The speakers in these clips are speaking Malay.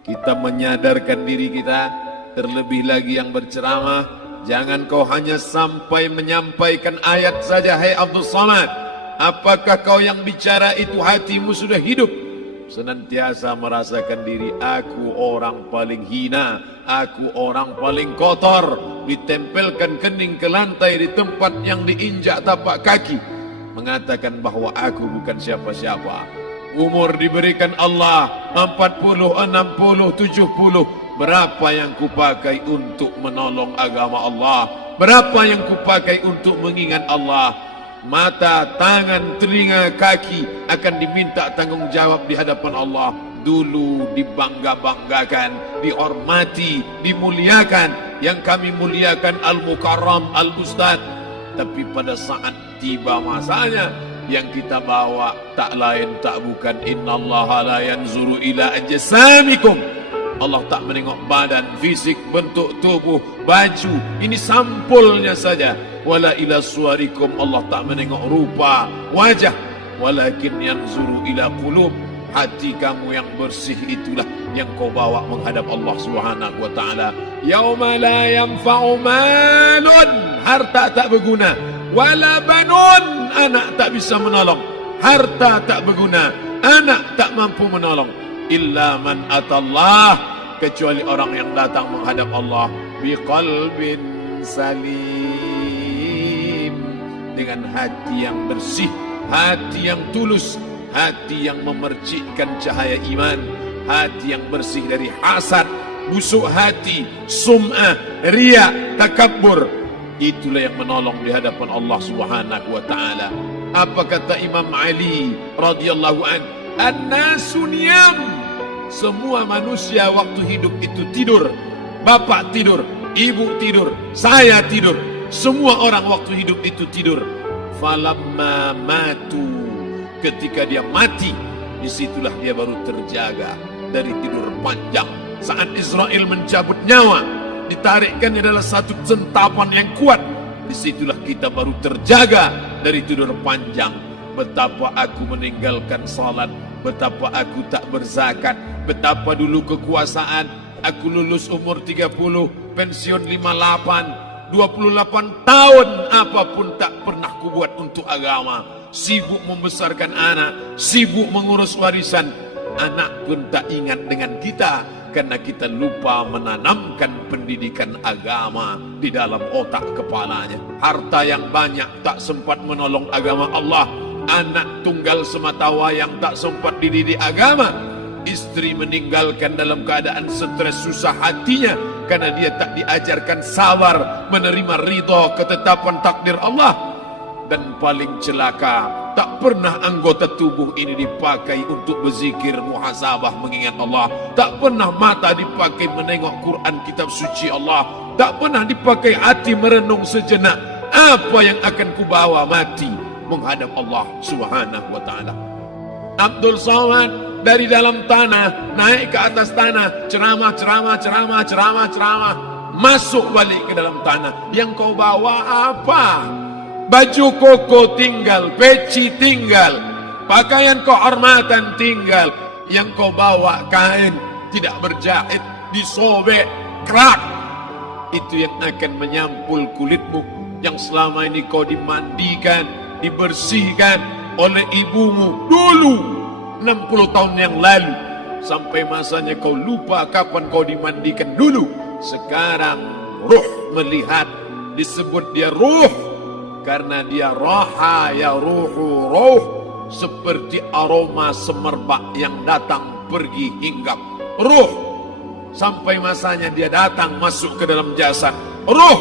Kita menyadarkan diri kita, terlebih lagi yang berceramah, jangan kau hanya sampai menyampaikan ayat saja. Hai Abdul Samad, apakah kau yang bicara itu hatimu sudah hidup? Senantiasa merasakan diri, aku orang paling hina, aku orang paling kotor, ditempelkan kening ke lantai di tempat yang diinjak tapak kaki, mengatakan bahwa aku bukan siapa-siapa. Umur diberikan Allah 40, 60, 70. Berapa yang kupakai untuk menolong agama Allah? Berapa yang kupakai untuk mengingat Allah? Mata, tangan, telinga, kaki akan diminta tanggung jawab di hadapan Allah. Dulu dibangga-banggakan, dihormati, dimuliakan. Yang kami muliakan Al-Mukarram, Al-Ustaz. Tapi pada saat tiba masanya, yang kita bawa tak lain tak bukan innallaha la yanzuru ila ajsamikum. Allah tak menengok badan, fisik, bentuk tubuh, baju. Ini sampulnya saja. Wala ila suwarikum, Allah tak menengok rupa, wajah. Walakin yanzuru ila qulub. Hati kamu yang bersih itulah yang kau bawa menghadap Allah Subhanahu wa taala. Yauma la yanfa'u malun, harta tak berguna. Wala banun, anak tak bisa menolong. Harta tak berguna, anak tak mampu menolong. Illa man atallah, kecuali orang yang datang menghadap Allah biqalbin salim, dengan hati yang bersih, hati yang tulus, hati yang memercikkan cahaya iman, hati yang bersih dari hasad, busuk hati, sum'ah, riya, takabbur. Itulah yang menolong di hadapan Allah Subhanahu wa taala. Apa kata Imam Ali radhiyallahu an? An-nasu niyam. Semua manusia waktu hidup itu tidur. Bapak tidur, ibu tidur, saya tidur. Semua orang waktu hidup itu tidur. Falamma matu, ketika dia mati, disitulah dia baru terjaga dari tidur panjang. Saat Israel mencabut nyawa, ditarikkan adalah satu centapan yang kuat. Disitulah kita baru terjaga dari tidur panjang. Betapa aku meninggalkan salat, betapa aku tak berzakat, betapa dulu kekuasaan. Aku lulus umur 30, pensiun 58, 28 tahun apapun tak pernah kubuat untuk agama. Sibuk membesarkan anak, sibuk mengurus warisan. Anak pun tak ingat dengan kita, karena kita lupa menanamkan pendidikan agama di dalam otak kepalanya. Harta yang banyak tak sempat menolong agama Allah. Anak tunggal semata wayang tak sempat dididik agama. Istri meninggalkan dalam keadaan stres susah hatinya, karena dia tak diajarkan sabar menerima ridha ketetapan takdir Allah. Dan paling celaka, tak pernah anggota tubuh ini dipakai untuk berzikir, muhasabah, mengingat Allah. Tak pernah mata dipakai menengok Quran, kitab suci Allah. Tak pernah dipakai hati merenung sejenak, apa yang akan kubawa mati menghadap Allah Subhanahu wa taala. Abdul Samad dari dalam tanah naik ke atas tanah, ceramah, masuk balik ke dalam tanah. Yang kau bawa apa? Baju koko tinggal, peci tinggal, pakaian kehormatan tinggal. Yang kau bawa kain tidak berjahit, disobek, kerak. Itu yang akan menyampul kulitmu, yang selama ini kau dimandikan, dibersihkan oleh ibumu dulu 60 tahun yang lalu. Sampai masanya kau lupa kapan kau dimandikan dulu. Sekarang ruh melihat, disebut dia ruh karena dia raha ya ruhu ruh, seperti aroma semerbak yang datang pergi hinggap. Ruh sampai masanya dia datang masuk ke dalam jasad. Ruh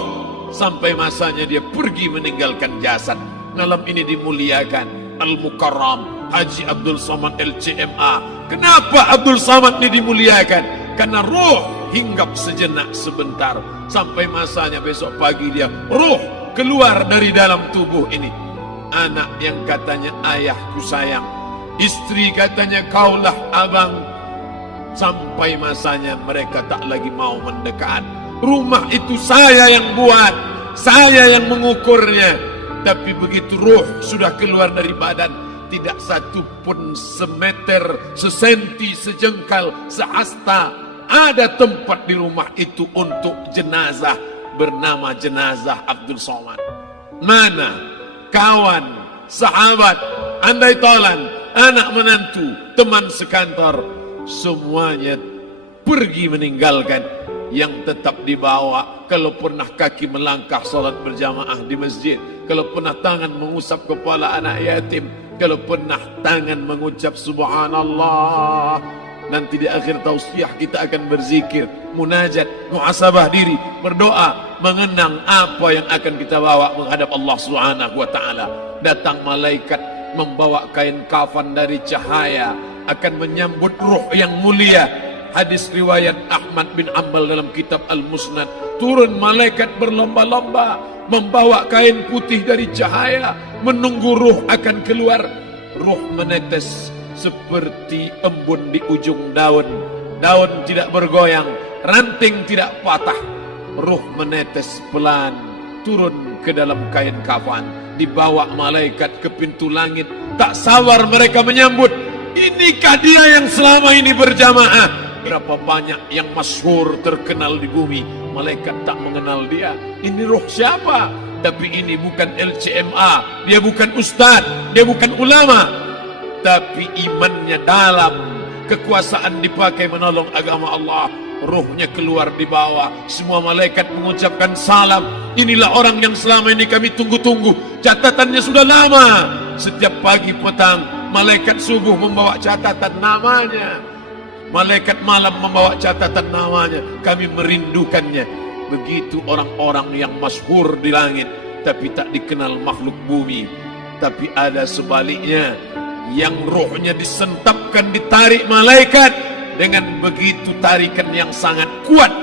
sampai masanya dia pergi meninggalkan jasad. Malam ini dimuliakan Al-Mukarram Haji Abdul Samad LCMA. Kenapa Abdul Samad ini dimuliakan? Karena ruh hinggap sejenak sebentar, sampai masanya besok pagi dia ruh keluar dari dalam tubuh ini. Anak yang katanya ayahku sayang, istri katanya kaulah abang, sampai masanya mereka tak lagi mau mendekat. Rumah itu saya yang buat, saya yang mengukurnya. Tapi begitu ruh sudah keluar dari badan, tidak satu pun semeter, sesenti, sejengkal, sehasta ada tempat di rumah itu untuk jenazah bernama jenazah Abdul Somad. Mana kawan, sahabat, andai tolan, anak menantu, teman sekantor, semuanya pergi meninggalkan. Yang tetap dibawa, kalau pernah kaki melangkah salat berjamaah di masjid, kalau pernah tangan mengusap kepala anak yatim, kalau pernah tangan mengucap subhanallah. Nanti di akhir tausiah kita akan berzikir, munajat, muhasabah diri, berdoa, mengenang apa yang akan kita bawa menghadap Allah Subhanahu wa taala. Datang malaikat membawa kain kafan dari cahaya, akan menyambut ruh yang mulia. Hadis riwayat Ahmad bin Ambal dalam kitab Al-Musnad, turun malaikat berlomba-lomba membawa kain putih dari cahaya, menunggu ruh akan keluar. Ruh menetes seperti embun di ujung daun. Daun tidak bergoyang, ranting tidak patah. Ruh menetes pelan turun ke dalam kain kafan, dibawa malaikat ke pintu langit. Tak sabar mereka menyambut. Inikah dia yang selama ini berjamaah? Berapa banyak yang masyhur terkenal di bumi, malaikat tak mengenal dia. Ini ruh siapa? Tapi ini bukan LCMA, dia bukan ustaz, dia bukan ulama, tapi imannya dalam, kekuasaan dipakai menolong agama Allah. Ruhnya keluar di bawah, semua malaikat mengucapkan salam. Inilah orang yang selama ini kami tunggu-tunggu, catatannya sudah lama. Setiap pagi petang malaikat subuh membawa catatan namanya, malaikat malam membawa catatan namanya. Kami merindukannya. Begitu orang-orang yang masyhur di langit tapi tak dikenal makhluk bumi. Tapi ada sebaliknya, yang rohnya disentapkan, ditarik malaikat dengan begitu tarikan yang sangat kuat.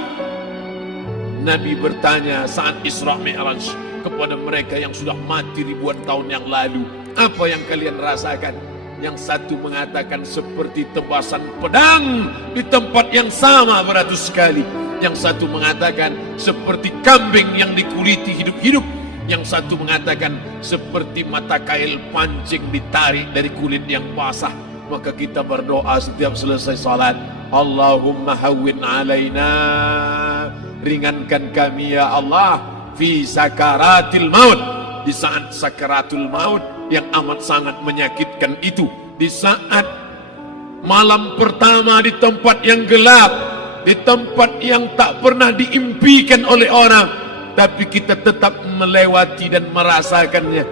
Nabi bertanya saat Isra Mi'raj kepada mereka yang sudah mati ribuan tahun yang lalu, apa yang kalian rasakan? Yang satu mengatakan seperti tebasan pedang di tempat yang sama beratus kali. Yang satu mengatakan seperti kambing yang dikuliti hidup-hidup. Yang satu mengatakan seperti mata kail pancing ditarik dari kulit yang basah. Maka kita berdoa setiap selesai salat, Allahumma hawwin alaina, ringankan kami ya Allah, fi sakaratil maut, di saat sakaratul maut yang amat sangat menyakitkan itu, di saat malam pertama di tempat yang gelap, di tempat yang tak pernah diimpikan oleh orang, tapi kita tetap melewati dan merasakannya.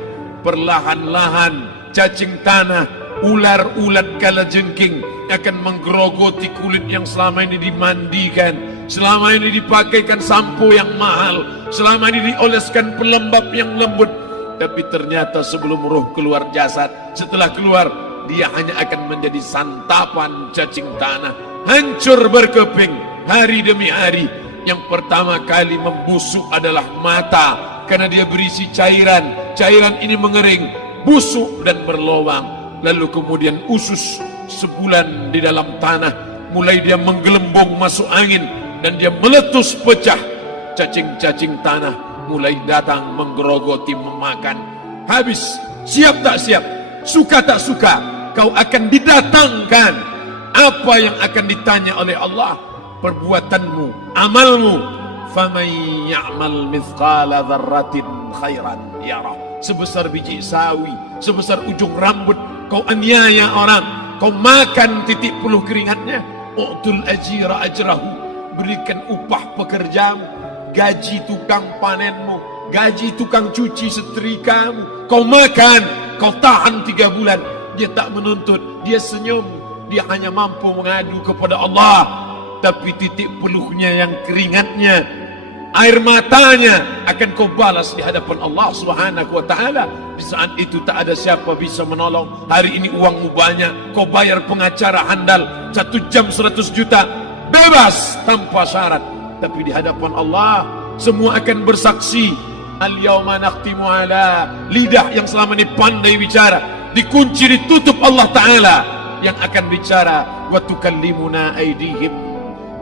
Perlahan-lahan cacing tanah, ular-ulat kalajengking akan menggerogoti kulit yang selama ini dimandikan, selama ini dipakaikan sampo yang mahal, selama ini dioleskan pelembab yang lembut. Tapi ternyata sebelum roh keluar jasad, setelah keluar, dia hanya akan menjadi santapan cacing tanah, hancur berkeping hari demi hari. Yang pertama kali membusuk adalah mata, karena dia berisi cairan. Cairan ini mengering, busuk dan berlubang. Lalu kemudian usus sebulan di dalam tanah, mulai dia menggelembung masuk angin dan dia meletus pecah. Cacing-cacing tanah mulai datang menggerogoti, memakan. Habis, siap tak siap, suka tak suka, kau akan didatangkan. Apa yang akan ditanya oleh Allah? Perbuatanmu, amalmu. Faman ya'mal mithqala dzarratin khairan yarah. Sebesar biji sawi, sebesar ujung rambut, kau aniaya orang, kau makan titik puluh keringatnya. U'tul ajira ajrahu, berikan upah pekerjamu, gaji tukang panenmu, gaji tukang cuci setrikamu. Kau makan, kau tahan 3 bulan. Dia tak menuntut, dia senyum, dia hanya mampu mengadu kepada Allah. Tapi titik peluhnya yang keringatnya, air matanya akan kau balas di hadapan Allah Subhanahu wa taala. Di saat itu tak ada siapa bisa menolong. Hari ini uangmu banyak, kau bayar pengacara handal 1 jam 100 juta, bebas tanpa syarat. Tapi di hadapan Allah semua akan bersaksi. Al-yawma naqtimu ala, lidah yang selama ini pandai bicara dikunci, ditutup Allah Ta'ala yang akan bicara. Wa tukallimuna aydihim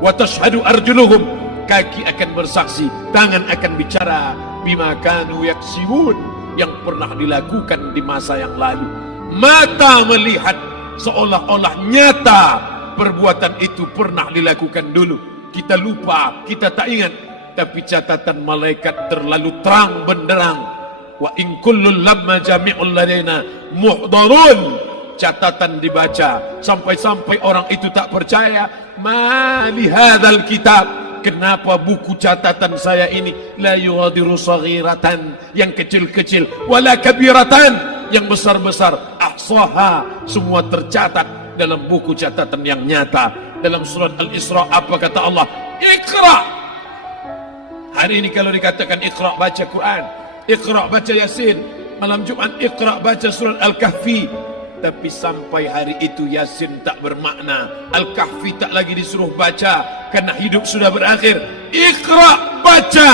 wa tashhadu arjuluhum, kaki akan bersaksi, tangan akan bicara. Bima kanu yaksibun, yang pernah dilakukan di masa yang lalu. Mata melihat seolah-olah nyata perbuatan itu pernah dilakukan dulu. Kita lupa, kita tak ingat. Tapi catatan malaikat terlalu terang benderang. Wa in kullun lamma jami'ul ladaina muhdarun. Catatan dibaca sampai-sampai orang itu tak percaya. Ma li hadzal kitab, kenapa buku catatan saya ini la yughadiru saghiratan, yang kecil-kecil, wala kabiratan, yang besar-besar, ahsaha, semua tercatat dalam buku catatan yang nyata. Dalam surat Al-Isra apa kata Allah? Iqra. Hari ini kalau dikatakan Iqra baca Quran, Iqra baca Yasin, malam Jumat Iqra baca surat Al-Kahfi, tapi sampai hari itu Yasin tak bermakna, Al-Kahfi tak lagi disuruh baca karena hidup sudah berakhir. Iqra, baca.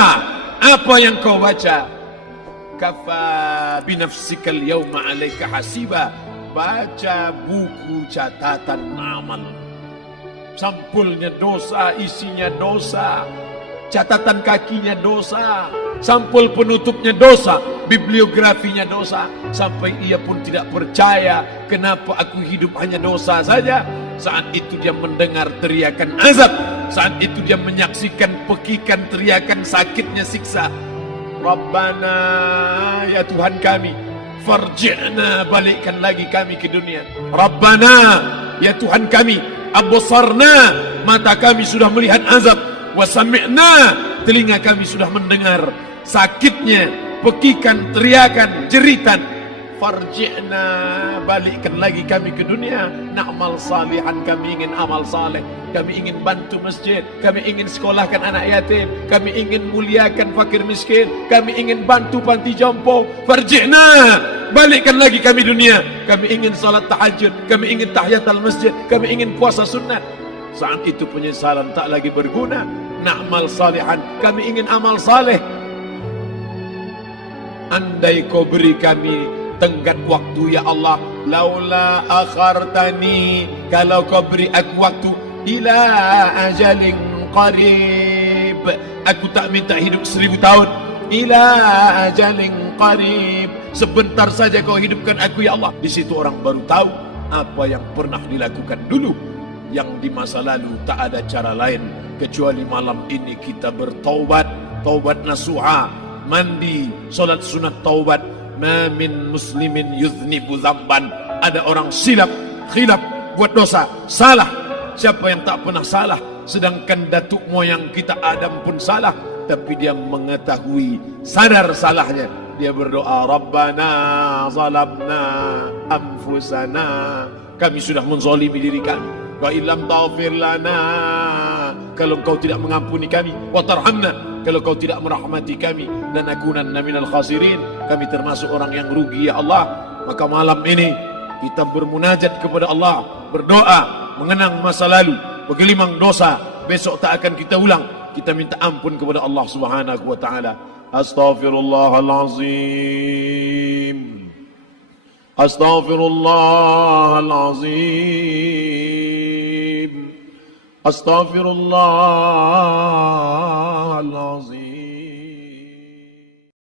Apa yang kau baca? Kafa binafsikal yawma alaika hasiba. Baca buku catatan amal. Sampulnya dosa, isinya dosa. Catatan kakinya dosa. Sampul penutupnya dosa. Bibliografinya dosa. Sampai ia pun tidak percaya. Kenapa aku hidup hanya dosa saja? Saat itu dia mendengar teriakan azab. Saat itu dia menyaksikan pekikan teriakan sakitnya siksa. Rabbana, ya Tuhan kami, farji'na, balikkan lagi kami ke dunia. Rabbana, ya Tuhan kami, absarna, mata kami sudah melihat azab, wa sami'na, telinga kami sudah mendengar sakitnya pekikan teriakan jeritan. Farji'na, balikkan lagi kami ke dunia. Na'mal salihan, kami ingin amal saleh, kami ingin bantu masjid, kami ingin sekolahkan anak yatim, kami ingin muliakan fakir miskin, kami ingin bantu panti jompo. Farji'na, balikkan lagi kami dunia. Kami ingin salat tahajud, kami ingin tahiyatul masjid, kami ingin puasa sunat. Saat itu penyesalan tak lagi berguna. Na'mal salihan, kami ingin amal saleh. Andai kau beri kami tenggat waktu ya Allah, laula akhartani, kalau kau beri aku waktu, ila ajalin qarib, aku tak minta hidup 1000 tahun, ila ajalin qarib, sebentar saja kau hidupkan aku ya Allah. Di situ orang baru tahu apa yang pernah dilakukan dulu, yang di masa lalu tak ada cara lain kecuali malam ini kita bertaubat, taubat nasuha, mandi, solat sunat taubat. Ma min muslimin yuznibu dzamban, ada orang silap, khilaf, buat dosa, salah. Siapa yang tak pernah salah? Sedangkan datuk moyang kita Adam pun salah, tapi dia mengetahui, sadar salahnya. Dia berdoa, Rabbana zalamna anfusana, kami sudah menzalimi diri kami. Wa illam taghfir lana, kalau kau tidak mengampuni kami, wa tarhamna, kalau kau tidak merahmati kami, lanakunanna minal khasirin, kami termasuk orang yang rugi ya Allah. Maka malam ini kita bermunajat kepada Allah, berdoa, mengenang masa lalu, bergelimang dosa, besok tak akan kita ulang. Kita minta ampun kepada Allah Subhanahu wa taala. Astaghfirullahalazim, astaghfirullahalazim, astaghfirullahalazim.